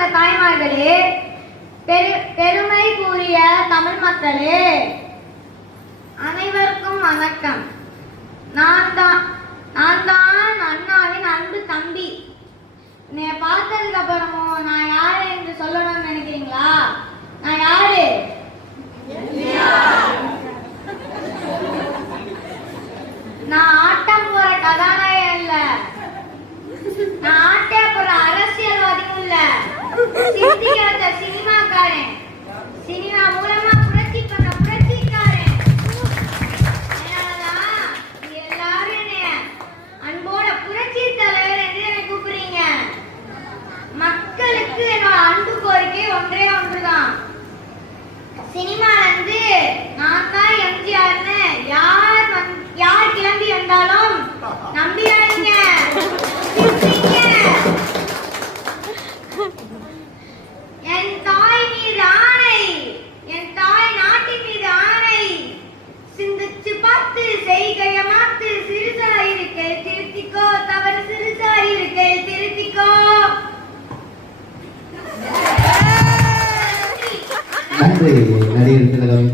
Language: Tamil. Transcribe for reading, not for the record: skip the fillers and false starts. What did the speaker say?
வந்த தாய்மார்களே, பெருமை கூறிய தமிழ் மக்களே, அனைவருக்கும் வணக்கம். நான் தான் அண்ணாவின் அன்பு தம்பி. என்னை பார்த்ததுக்கு அப்புறமும் நான் யாரு என்று சொல்லணும்னு நினைக்கிறீங்களா? நான் யாரு? நான் ஆட்டம் போற கதாநாயகன் இல்ல, நான் ஆட்டே போற அரசியல்வாதியும் இல்ல, சித்திக்க வந்த சினிமாக்காரன், சினிமா மூலமா புரட்சி பண்ண புரட்சிக்காரன். அதனாலதான் எல்லாரும் என்னைய அன்போட புரட்சி தலைவர் என்று என்னை கூப்பிடுறீங்க. மக்களுக்கு என்னோட அன்பு கோரிக்கை ஒன்றே ஒன்றுதான். சினிமால இருந்து நான் தான் எம்ஜிஆர்னு யார் கிளம்பி வந்தாலும் நம்பிடாதீங்க. என் தாய் மீது ஆணை, என் தாய் நாட்டின் மீது ஆணை. சிந்திச்சு பார்த்து செய்கைய மாத்து, சிறுசா இருக்கை திருத்திக்கோ, தவறு சிறுசா இருக்கை திருத்திக்கோ. நன்றி நடிகர் திலகம்.